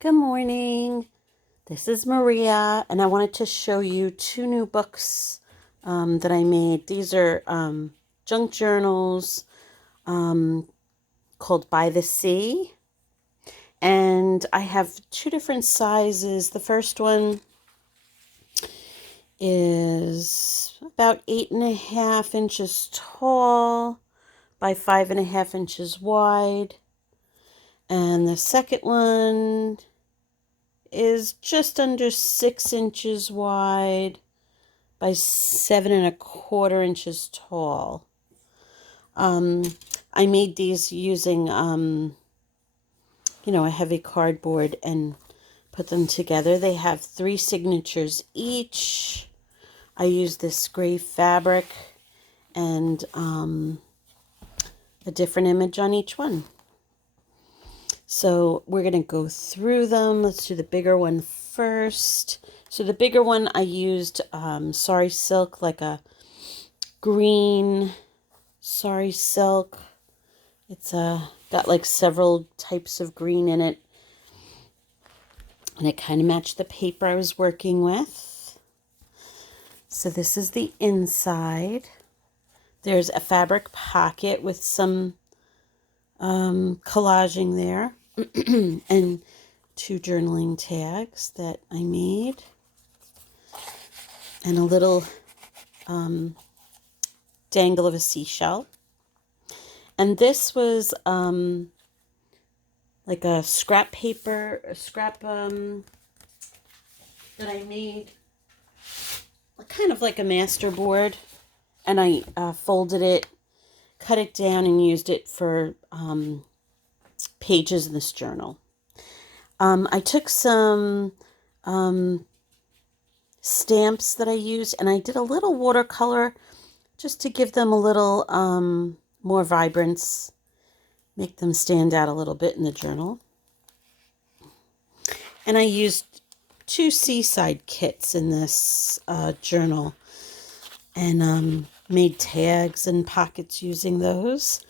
Good morning. This is Maria, and I wanted to show you two new books that I made. These are junk journals um, called By the Sea, and I have two different sizes. The first one is about 8.5 inches tall by 5.5 inches wide, and the second one is just under 6 inches wide by 7.25 inches tall. I made these using, a heavy cardboard and put them together. They have 3 signatures each. I used this gray fabric and a different image on each one. So we're going to go through them. Let's do the bigger one first. So the bigger one, I used sari silk, like a green sari silk. It's got like several types of green in it. And it kind of matched the paper I was working with. So this is the inside. There's a fabric pocket with some collaging there. And two journaling tags that I made. And a little dangle of a seashell. And this was like a scrap paper, that I made, kind of like a master board. And I folded it, cut it down, and used it for pages in this journal. I took some stamps that I used, and I did a little watercolor just to give them a little more vibrance, make them stand out a little bit in the journal. And I used two seaside kits in this journal and made tags and pockets using those.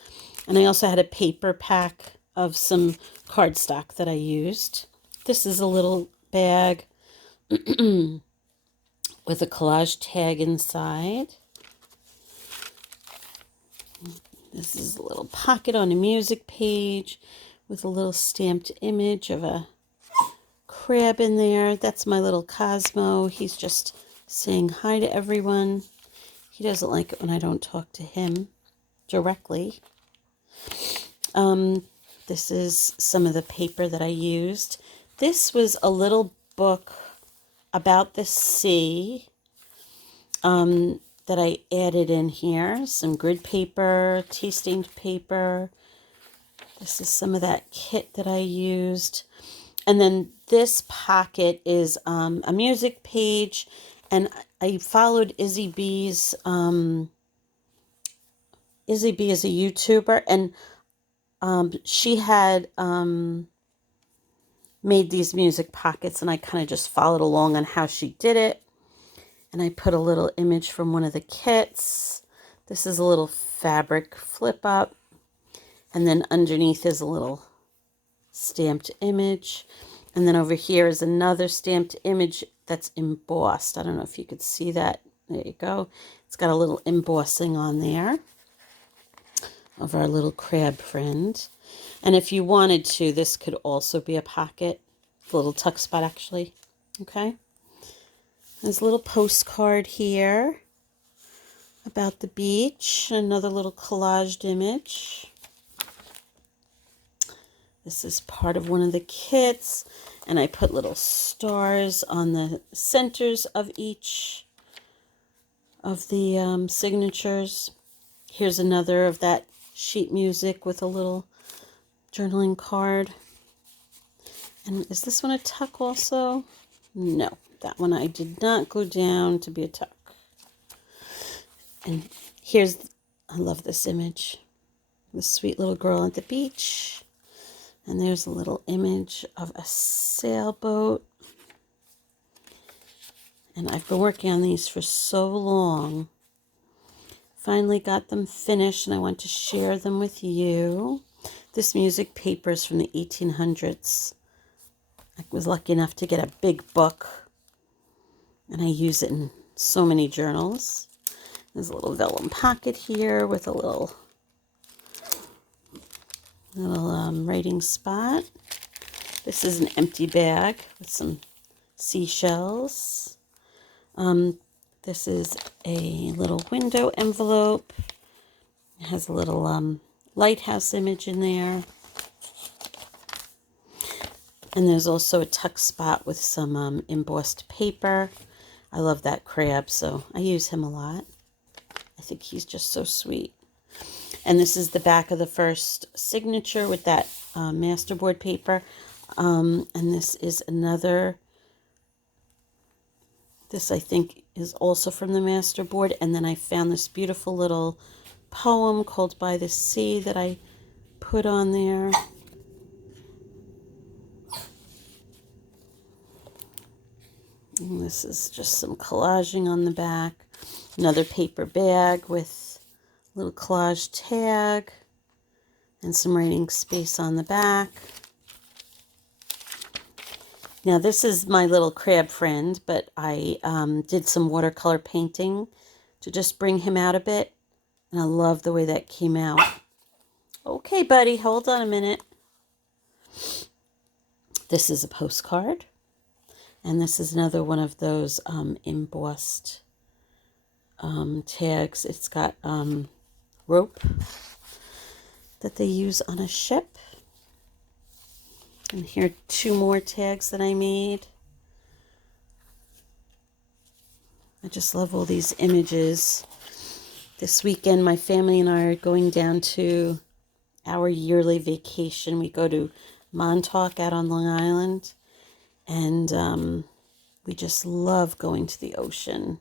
And I also had a paper pack of some cardstock that I used. This is a little bag with a collage tag inside. This is a little pocket on a music page with a little stamped image of a crab in there. That's my little Cosmo. He's just saying hi to everyone. He doesn't like it when I don't talk to him directly. This is some of the paper that I used. This was a little book about the sea that I added in here. Some grid paper, tea stained paper. This is some of that kit that I used. And then this pocket is a music page, and I followed Izzy B's. Izzy B is a YouTuber, and she had made these music pockets, and I kind of just followed along on how she did it. And I put a little image from one of the kits. This is a little fabric flip up, and then underneath is a little stamped image. And then over here is another stamped image that's embossed. I don't know if you could see that. There you go. It's got a little embossing on there of our little crab friend. And if you wanted to, this could also be a pocket. A little tuck spot, actually. Okay. There's a little postcard here about the beach. Another little collaged image. This is part of one of the kits, and I put little stars on the centers of each of the signatures. Here's another of that sheet music with a little journaling card. And is this one a tuck also? No, that one I did not go down to be a tuck. And I love this image. This sweet little girl at the beach. And there's a little image of a sailboat. And I've been working on these for so long. Finally got them finished, and I want to share them with you. This music paper is from the 1800s. I was lucky enough to get a big book, and I use it in so many journals. There's a little vellum pocket here with a little writing spot. This is an empty bag with some seashells. This is a little window envelope. It has a little lighthouse image in there. And there's also a tuck spot with some embossed paper. I love that crab, so I use him a lot. I think he's just so sweet. And this is the back of the first signature with that masterboard paper. And this is another, this I think is also from the masterboard. And then I found this beautiful little poem called By the Sea that I put on there. And this is just some collaging on the back. Another paper bag with a little collage tag and some writing space on the back. Now this is my little crab friend, but I did some watercolor painting to just bring him out a bit. And I love the way that came out. Okay, buddy, hold on a minute. This is a postcard. And this is another one of those embossed tags. It's got rope that they use on a ship. And here are 2 more tags that I made. I just love all these images. This weekend, my family and I are going down to our yearly vacation. We go to Montauk out on Long Island. And we just love going to the ocean.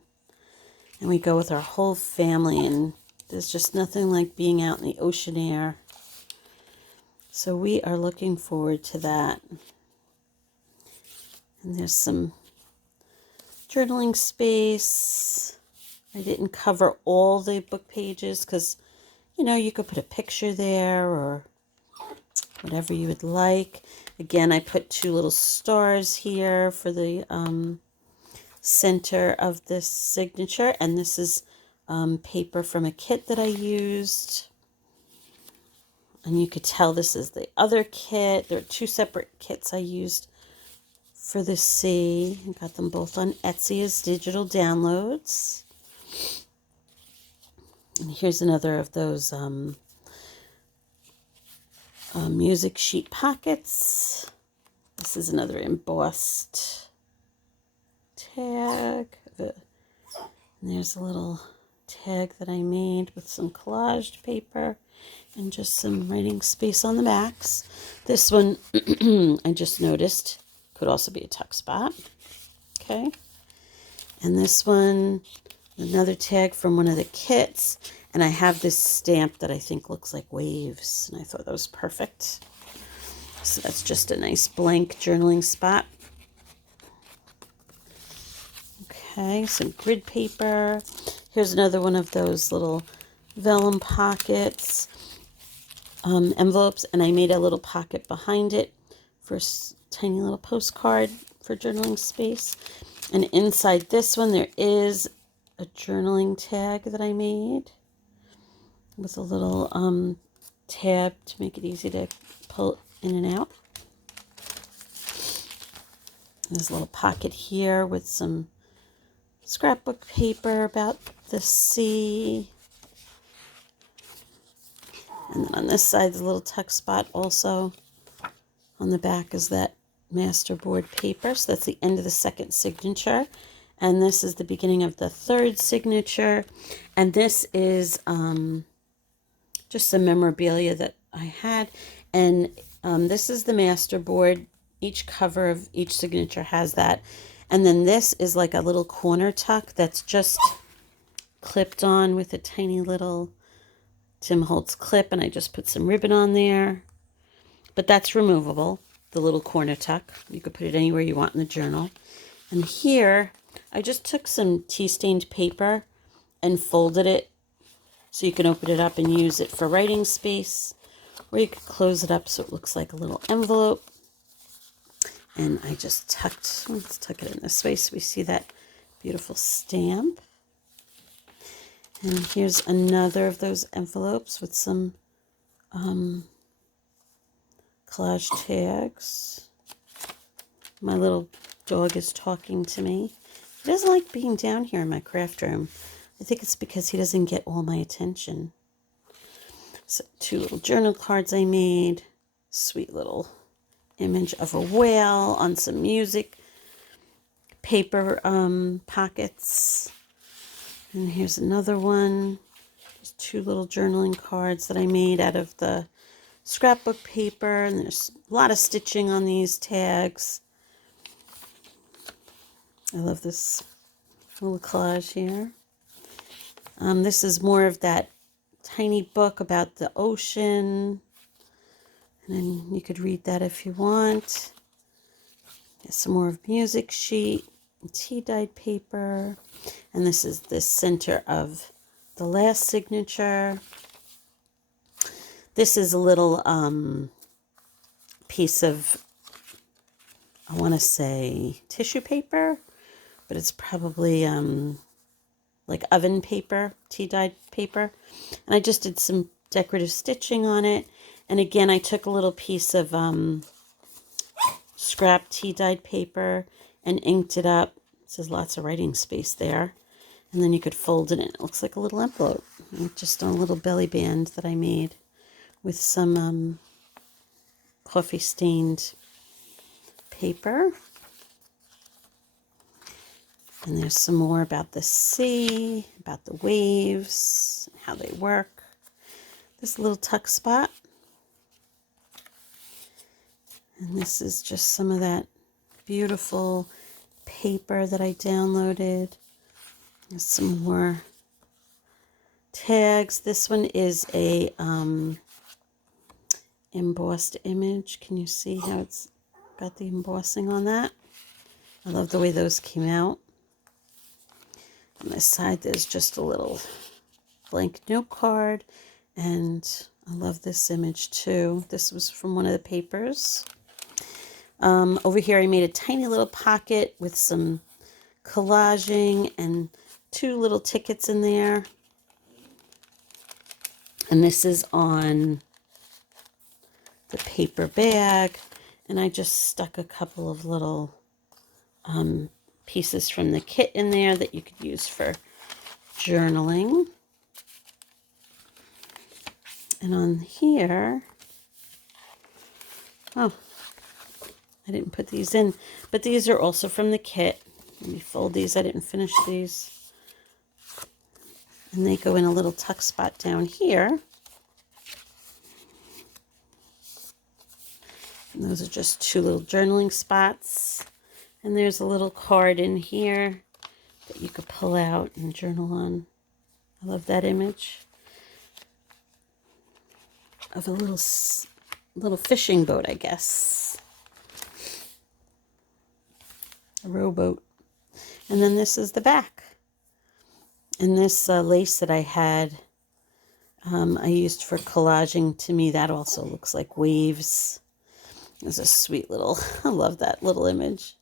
And we go with our whole family, and there's just nothing like being out in the ocean air. So we are looking forward to that. And there's some journaling space. I didn't cover all the book pages because, you know, you could put a picture there or whatever you would like. Again, I put 2 little stars here for the center of this signature. And this is paper from a kit that I used. And you could tell this is the other kit. There are 2 separate kits I used for the sea. I got them both on Etsy as digital downloads. And here's another of those music sheet pockets. This is another embossed tag. And there's a little tag that I made with some collaged paper and just some writing space on the backs. This one, I just noticed, could also be a tuck spot. Okay. And this one, another tag from one of the kits. And I have this stamp that I think looks like waves. And I thought that was perfect. So that's just a nice blank journaling spot. Okay, some grid paper. Here's another one of those little vellum pockets, envelopes. And I made a little pocket behind it for a tiny little postcard for journaling space. And inside this one, there is a journaling tag that I made with a little tab to make it easy to pull in and out. There's a little pocket here with some scrapbook paper about the sea. And then on this side, the little tuck spot also. On the back is that masterboard paper. So that's the end of the second signature. And this is the beginning of the third signature. And this is just some memorabilia that I had. And this is the masterboard. Each cover of each signature has that. And then this is like a little corner tuck that's just clipped on with a tiny little Tim Holtz clip. And I just put some ribbon on there. But that's removable, the little corner tuck. You could put it anywhere you want in the journal. And here, I just took some tea-stained paper and folded it so you can open it up and use it for writing space. Or you could close it up so it looks like a little envelope. And I just let's tuck it in this way so we see that beautiful stamp. And here's another of those envelopes with some collage tags. My little dog is talking to me. He doesn't like being down here in my craft room. I think it's because he doesn't get all my attention. So 2 little journal cards I made. Sweet little image of a whale on some music. Paper pockets. And here's another one. Just 2 little journaling cards that I made out of the scrapbook paper. And there's a lot of stitching on these tags. I love this little collage here. This is more of that tiny book about the ocean. And then you could read that if you want. Get some more of music sheet, tea-dyed paper. And this is the center of the last signature. This is a little piece of, I want to say, tissue paper, but it's probably like oven paper, tea-dyed paper. And I just did some decorative stitching on it. And again, I took a little piece of scrap tea-dyed paper and inked it up. So there's lots of writing space there. And then you could fold it in. It looks like a little envelope. Just on a little belly band that I made with some coffee-stained paper. And there's some more about the sea, about the waves, how they work. This little tuck spot. And this is just some of that beautiful paper that I downloaded. There's some more tags. This one is a embossed image. Can you see how it's got the embossing on that? I love the way those came out. On this side, there's just a little blank note card. And I love this image too. This was from one of the papers. Over here, I made a tiny little pocket with some collaging and 2 little tickets in there. And this is on the paper bag. And I just stuck a couple of little pieces from the kit in there that you could use for journaling. And on here, oh, I didn't put these in, but these are also from the kit. Let me fold these. I didn't finish these. And they go in a little tuck spot down here. And those are just 2 little journaling spots. And there's a little card in here that you could pull out and journal on. I love that image of a little fishing boat, I guess. A rowboat. And then this is the back. And this lace that I had, I used for collaging. To me, that also looks like waves. It's a sweet little, I love that little image.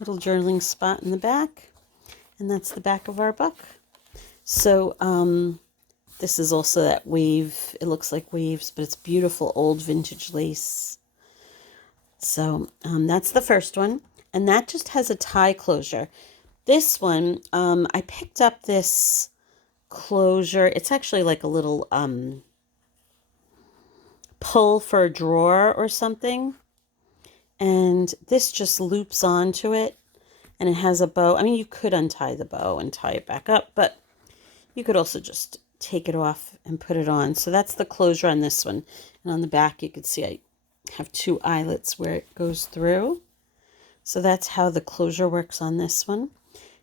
Little journaling spot in the back. And that's the back of our book. So this is also that wave. It looks like waves, but it's beautiful old vintage lace. So that's the first one. And that just has a tie closure. This one, I picked up this closure. It's actually like a little pull for a drawer or something. And this just loops onto it. And it has a bow. I mean, you could untie the bow and tie it back up, but you could also just take it off and put it on. So that's the closure on this one. And on the back, you can see I have 2 eyelets where it goes through. So that's how the closure works on this one.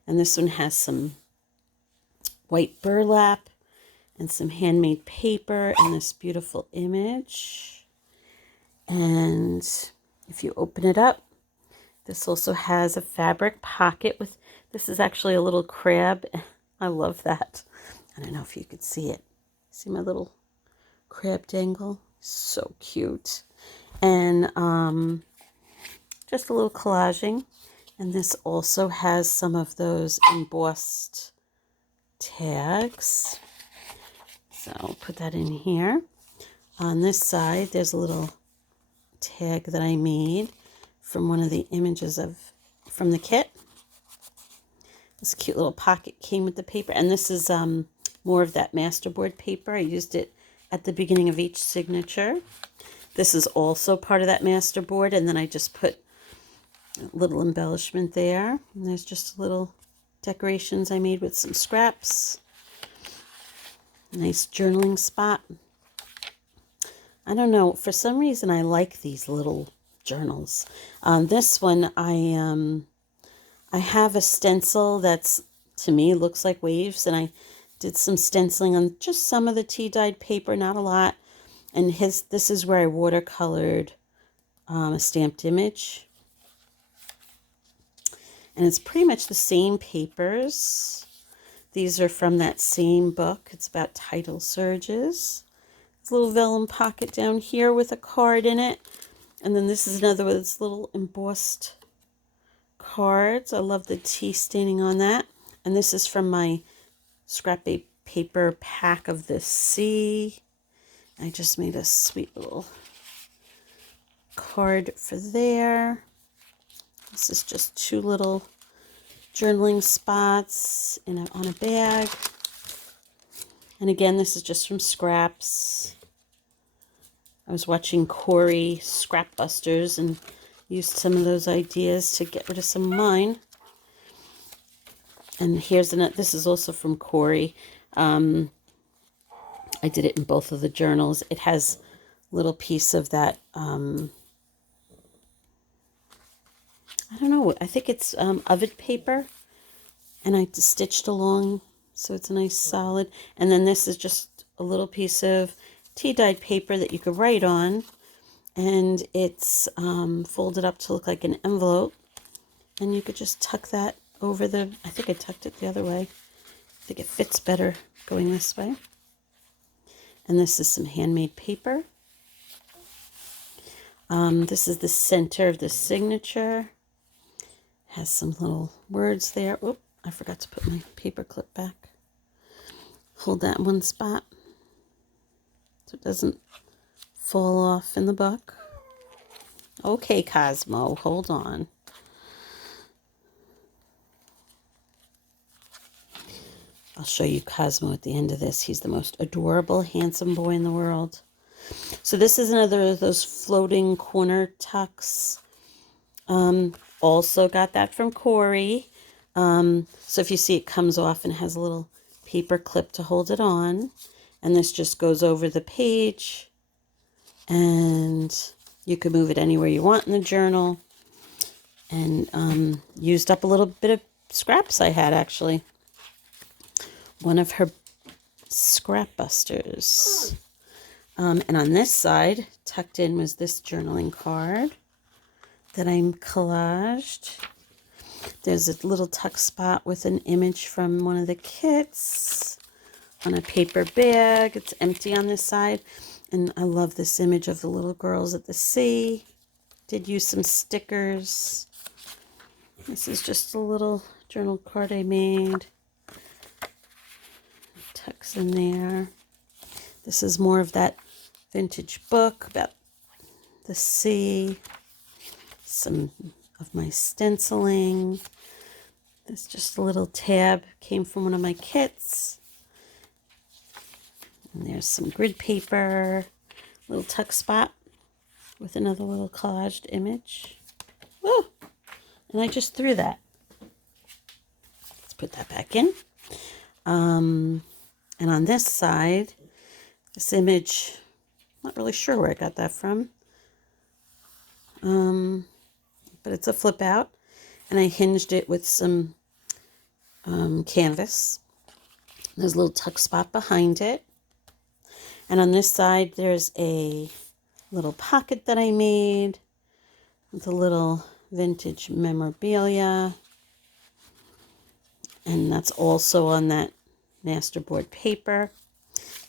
And this one has some white burlap and some handmade paper and this beautiful image. And if you open it up, this also has a fabric pocket with, this is actually a little crab. I love that. I don't know if you could see it. See my little crab dangle? So cute. And just a little collaging. And this also has some of those embossed tags. So I'll put that in here. On this side, there's a little tag that I made from one of the images from the kit. This cute little pocket came with the paper, and this is more of that masterboard paper. I used it at the beginning of each signature. This is also part of that masterboard, and then I just put a little embellishment there. And there's just little decorations I made with some scraps. Nice journaling spot. I don't know, for some reason I like these little journals. This one I have a stencil that's, to me, looks like waves, and I did some stenciling on just some of the tea dyed paper, not a lot. And this is where I watercolored a stamped image. And it's pretty much the same papers. These are from that same book. It's about tidal surges. It's a little vellum pocket down here with a card in it. And then this is another with its little embossed cards. I love the tea staining on that. And this is from my scrap paper pack of the sea. I just made a sweet little card for there. This is just 2 little journaling spots on a bag. And again, this is just from scraps. I was watching Corey Scrapbusters and used some of those ideas to get rid of some of mine. And here's this is also from Corey. I did it in both of the journals. It has a little piece of that, I don't know, I think it's oven paper. And I stitched along, so it's a nice solid. And then this is just a little piece of tea dyed paper that you could write on. And it's folded up to look like an envelope. And you could just tuck that over I think I tucked it the other way. I think it fits better going this way. And this is some handmade paper. This is the center of the signature. Has some little words there. Oop, I forgot to put my paper clip back. Hold that in one spot so it doesn't fall off in the book. Okay, Cosmo, hold on. I'll show you Cosmo at the end of this. He's the most adorable, handsome boy in the world. So this is another of those floating corner tucks. Also got that from Corey. So if you see, it comes off and has a little paper clip to hold it on. And this just goes over the page. And you can move it anywhere you want in the journal. And used up a little bit of scraps I had, actually. One of her Scrapbusters. And on this side, tucked in, was this journaling card that I collaged. There's a little tuck spot with an image from one of the kits on a paper bag. It's empty on this side. And I love this image of the little girls at the sea. Did use some stickers. This is just a little journal card I made. Tucks in there. This is more of that vintage book about the sea. Some of my stenciling. There's just a little tab, came from one of my kits. And there's some grid paper, little tuck spot with another little collaged image. Oh, and I just threw that. Let's put that back in. And on this side, this image, not really sure where I got that from. But it's a flip out, and I hinged it with some canvas. There's a little tuck spot behind it. And on this side, there's a little pocket that I made with a little vintage memorabilia. And that's also on that masterboard paper.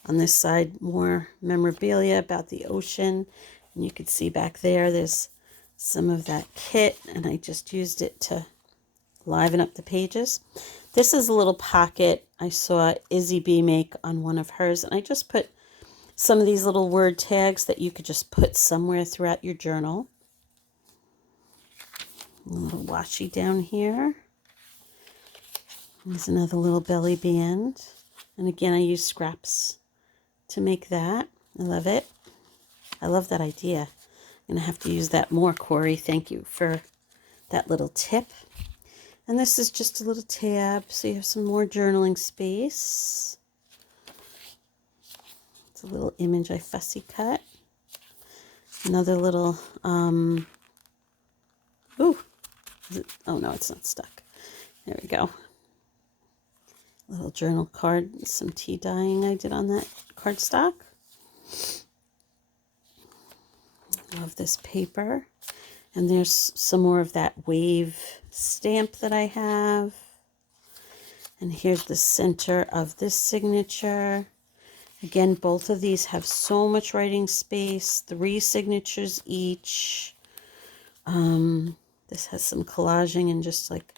On this side, more memorabilia about the ocean. And you can see back there, there's some of that kit, and I just used it to liven up the pages. This is a little pocket I saw Izzy B make on one of hers, and I just put some of these little word tags that you could just put somewhere throughout your journal. A little washi down here. There's another little belly band. And again, I use scraps to make that. I love it. I love that idea. I'm going to have to use that more, Corey. Thank you for that little tip. And this is just a little tab, so you have some more journaling space. It's a little image I fussy cut. Another little, oh no, it's not stuck. There we go. Little journal card, some tea dyeing I did on that cardstock. Love this paper. And there's some more of that wave stamp that I have. And here's the center of this signature. Again, both of these have so much writing space, 3 signatures each. This has some collaging and just like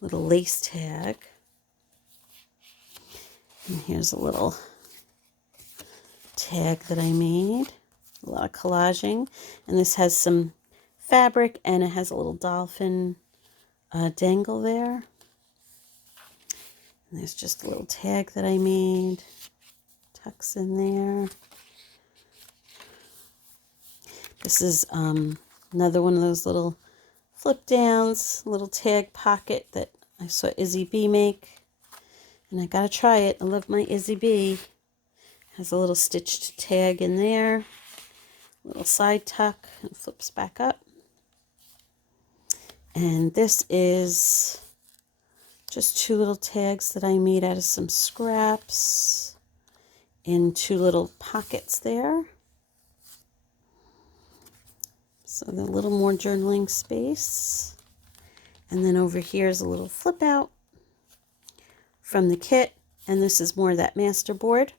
little lace tag. And here's a little tag that I made. A lot of collaging. And this has some fabric and it has a little dolphin dangle there. And there's just a little tag that I made. Tucks in there. This is another one of those little flip downs, little tag pocket that I saw Izzy B make. And I gotta try it. I love my Izzy B. Has a little stitched tag in there. Little side tuck and flips back up. And this is just 2 little tags that I made out of some scraps in 2 little pockets there. So a little more journaling space. And then over here is a little flip out from the kit. And this is more of that master board.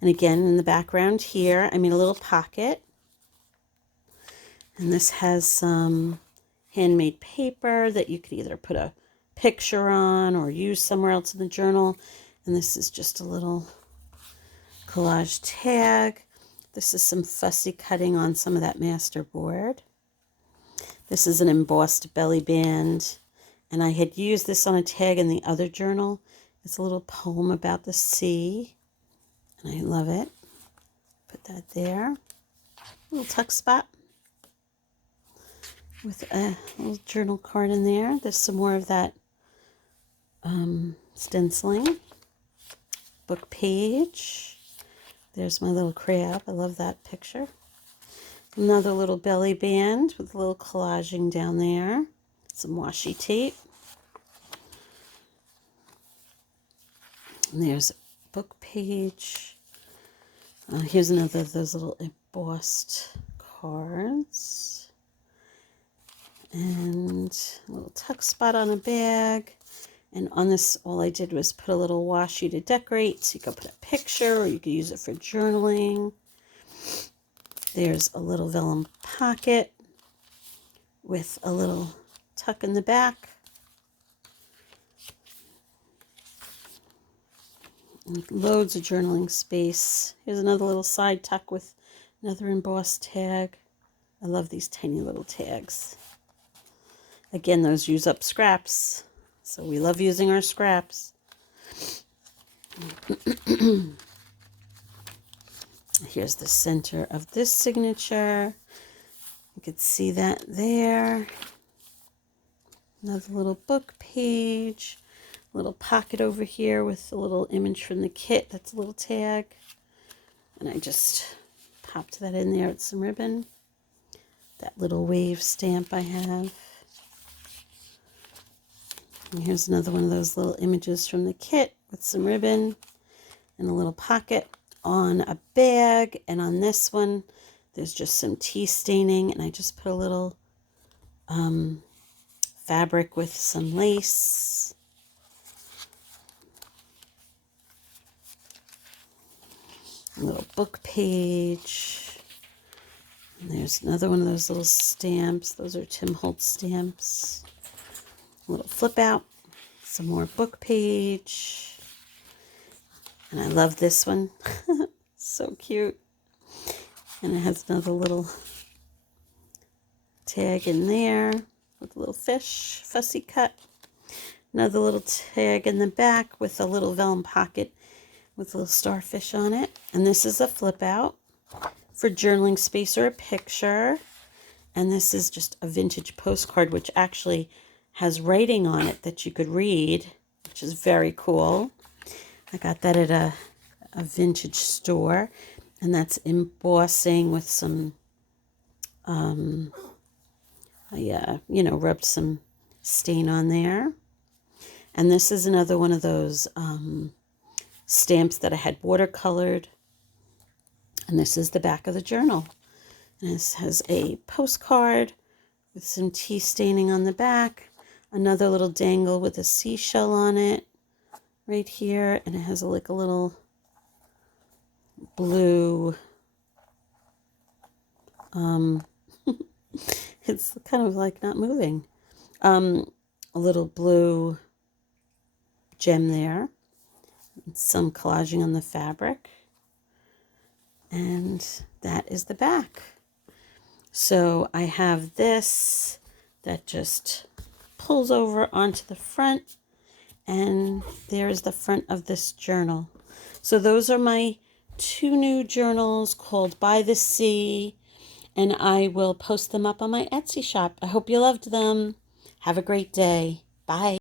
And again, in the background here, I made a little pocket. And this has some handmade paper that you could either put a picture on or use somewhere else in the journal. And this is just a little collage tag. This is some fussy cutting on some of that master board. This is an embossed belly band. And I had used this on a tag in the other journal. It's a little poem about the sea. And I love it. Put that there. Little tuck spot with a little journal card in there. There's some more of that stenciling. Book page. There's my little crab. I love that picture. Another little belly band with a little collaging down there. Some washi tape. And there's a book page. Here's another of those little embossed cards. And a little tuck spot on a bag. And on this, all I did was put a little washi to decorate. So you could put a picture or you could use it for journaling. There's a little vellum pocket with a little tuck in the back. And loads of journaling space. Here's another little side tuck with another embossed tag. I love these tiny little tags. Again, those use up scraps. So we love using our scraps. Here's the center of this signature. You can see that there. Another little book page. Little pocket over here with a little image from the kit. That's a little tag. And I just popped that in there with some ribbon. That little wave stamp I have. And here's another one of those little images from the kit with some ribbon and a little pocket on a bag. And on this one, there's just some tea staining. And I just put a little fabric with some lace. A little book page. And there's another one of those little stamps. Those are Tim Holtz stamps. A little flip out. Some more book page. And I love this one. So cute. And it has another little tag in there with a little fish, fussy cut. Another little tag in the back with a little vellum pocket with a little starfish on it. And this is a flip out for journaling space or a picture. And this is just a vintage postcard, which actually has writing on it that you could read, which is very cool. I got that at a vintage store, and that's embossing with some, rubbed some stain on there. And this is another one of those stamps that I had watercolored. And this is the back of the journal. And this has a postcard with some tea staining on the back. Another little dangle with a seashell on it right here. And it has like a little blue, it's kind of like not moving. A little blue gem there. Some collaging on the fabric. And that is the back. So I have this that just pulls over onto the front, and there is the front of this journal. So those are my 2 new journals called By the Sea, and I will post them up on my Etsy shop. I hope you loved them. Have a great day. Bye.